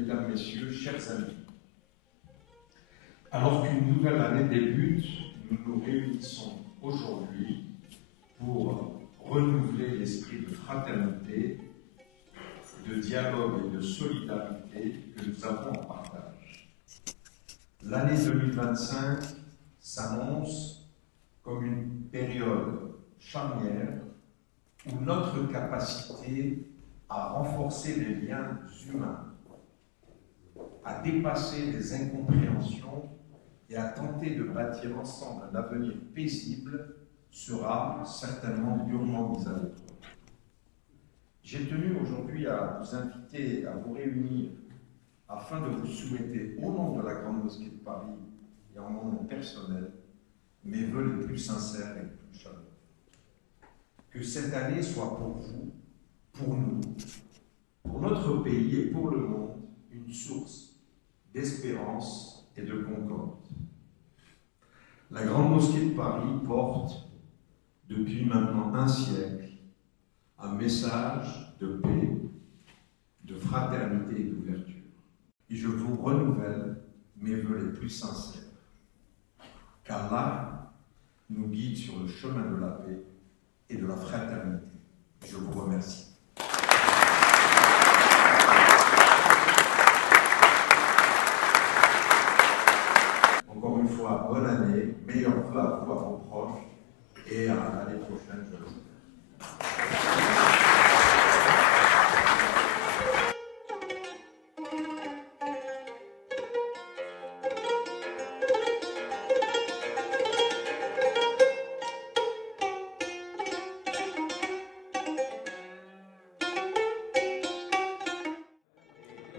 Mesdames, Messieurs, chers amis, alors qu'une nouvelle année débute, nous nous réunissons aujourd'hui pour renouveler l'esprit de fraternité, de dialogue et de solidarité que nous avons en partage. L'année 2025 s'annonce comme une période charnière où notre capacité à renforcer les liens humains, à dépasser les incompréhensions et à tenter de bâtir ensemble un avenir paisible sera certainement durement mise à l'épreuve. J'ai tenu aujourd'hui à vous inviter à vous réunir afin de vous souhaiter, au nom de la Grande Mosquée de Paris et en mon nom personnel, mes vœux les plus sincères et les plus chaleureux. Que cette année soit pour vous, pour nous, pour notre pays et pour le monde, une source d'espérance et de concorde. La Grande Mosquée de Paris porte, depuis maintenant un siècle, un message de paix, de fraternité et d'ouverture. Et je vous renouvelle mes vœux les plus sincères. Qu'Allah nous guide sur le chemin de la paix et de la fraternité. Je vous remercie. Encore une fois, bonne année, meilleurs vœux à vous, à vos proches, et à l'année prochaine, je l'espère.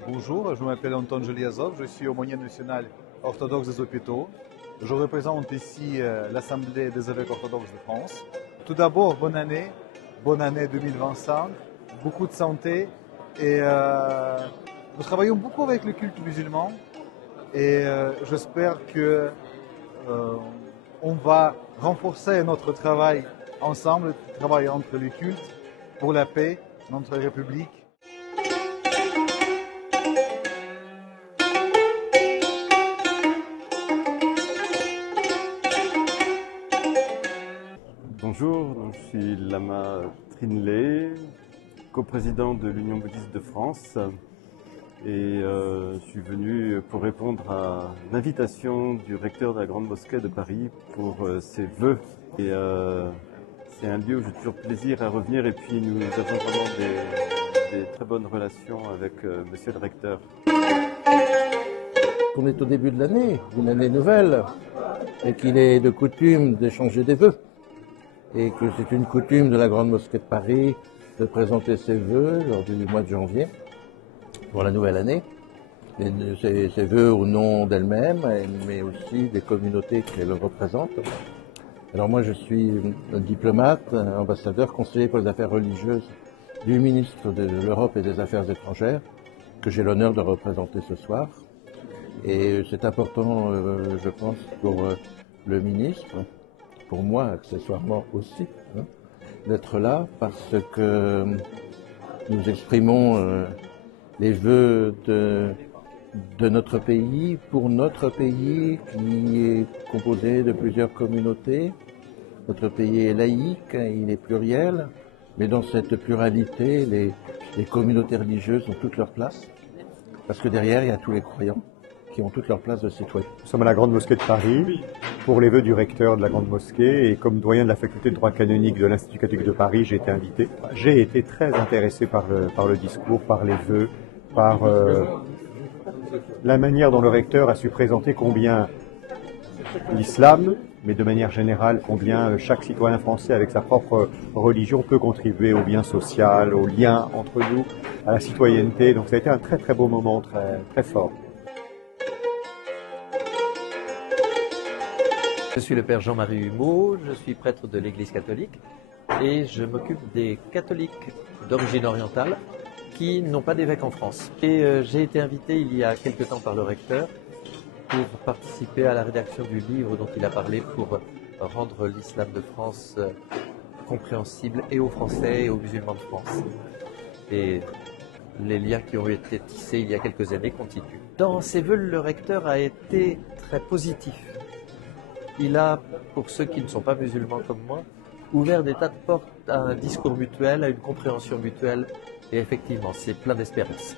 Bonjour, je m'appelle Anton Geliazov, je suis aumônier national orthodoxe des hôpitaux. Je représente ici l'Assemblée des évêques orthodoxes de France. Tout d'abord, bonne année 2025, beaucoup de santé et nous travaillons beaucoup avec le culte musulman et j'espère que on va renforcer notre travail ensemble, le travail entre les cultes pour la paix dans notre République. Bonjour, je suis Lama Trinley, coprésident de l'Union bouddhiste de France et je suis venu pour répondre à l'invitation du recteur de la Grande Mosquée de Paris pour ses vœux. Et c'est un lieu où j'ai toujours plaisir à revenir et puis nous avons vraiment des très bonnes relations avec monsieur le recteur. On est au début de l'année, une année nouvelle, et qu'il est de coutume d'échanger des vœux. Et que c'est une coutume de la Grande Mosquée de Paris de présenter ses vœux lors du mois de janvier pour la nouvelle année. Ses vœux au nom d'elle-même, mais aussi des communautés qu'elle représente. Alors moi je suis un diplomate, ambassadeur, conseiller pour les affaires religieuses du ministre de l'Europe et des Affaires étrangères, que j'ai l'honneur de représenter ce soir. Et c'est important, je pense, pour le ministre, pour moi accessoirement aussi, d'être là parce que nous exprimons les vœux de notre pays, pour notre pays qui est composé de plusieurs communautés. Notre pays est laïque, il est pluriel, mais dans cette pluralité, les communautés religieuses ont toute leur place, parce que derrière, il y a tous les croyants qui ont toute leur place de citoyens. Nous sommes à la Grande Mosquée de Paris pour les vœux du recteur de la Grande Mosquée et comme doyen de la faculté de droit canonique de l'Institut catholique de Paris, j'ai été invité. J'ai été très intéressé par le discours, par les vœux, par la manière dont le recteur a su présenter combien l'islam, mais de manière générale combien chaque citoyen français avec sa propre religion peut contribuer au bien social, au lien entre nous, à la citoyenneté. Donc ça a été un très très beau moment, très, très fort. Je suis le père Jean-Marie Humeau, je suis prêtre de l'Église catholique et je m'occupe des catholiques d'origine orientale qui n'ont pas d'évêque en France. Et j'ai été invité il y a quelque temps par le recteur pour participer à la rédaction du livre dont il a parlé pour rendre l'islam de France compréhensible et aux Français et aux musulmans de France. Et les liens qui ont été tissés il y a quelques années continuent. Dans ses vœux, le recteur a été très positif. Il a, pour ceux qui ne sont pas musulmans comme moi, ouvert des tas de portes à un discours mutuel, à une compréhension mutuelle, et effectivement, c'est plein d'espérance.